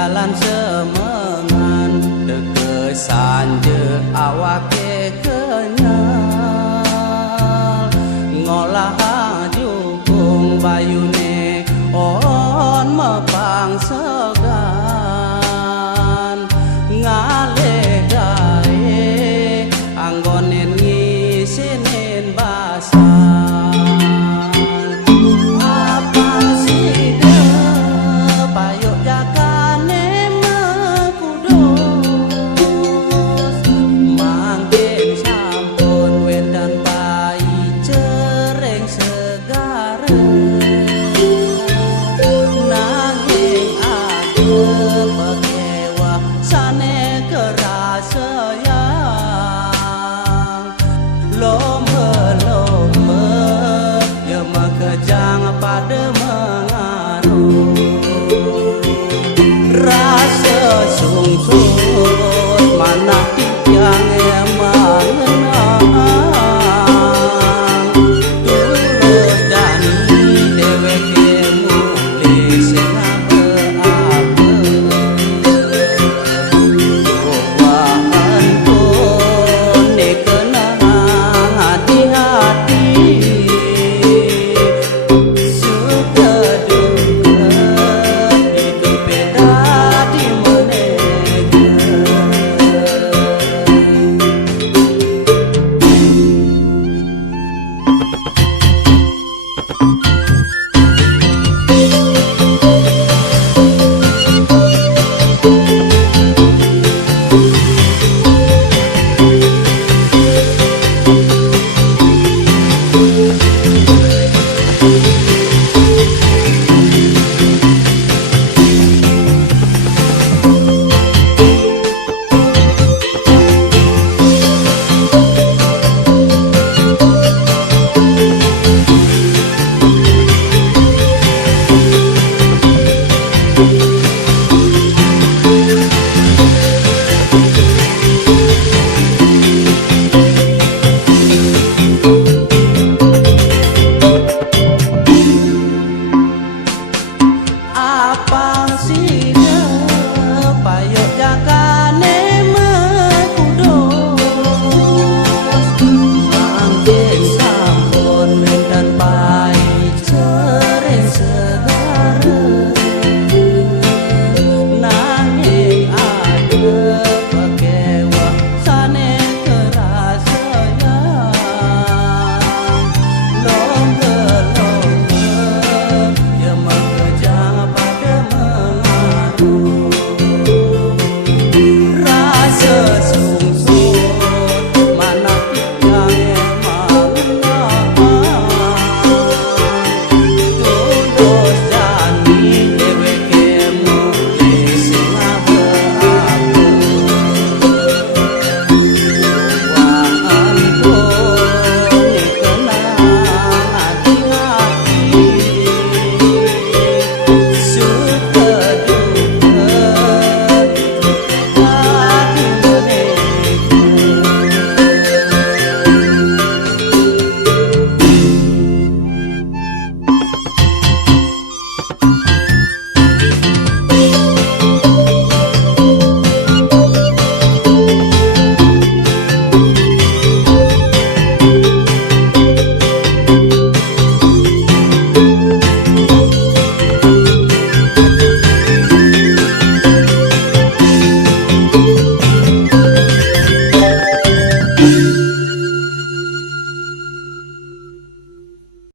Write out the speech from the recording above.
jalan semengan deke sanje awake kenyal ngolah jukung bayune on mepang segan ngale gae anggonen ngisinin basang apa sih payuk jakane mekudus mangkin sampun wedan bayi cereng segar nanging adem bekewa sane kerasayang lomba-lomba ya makejang pada mengaruh rasa sungsut mana yang mengenang tulus dani deweke mulih sing ape-ape tuaan pun dikenang hati-hati suka duka hidup beda di menega apa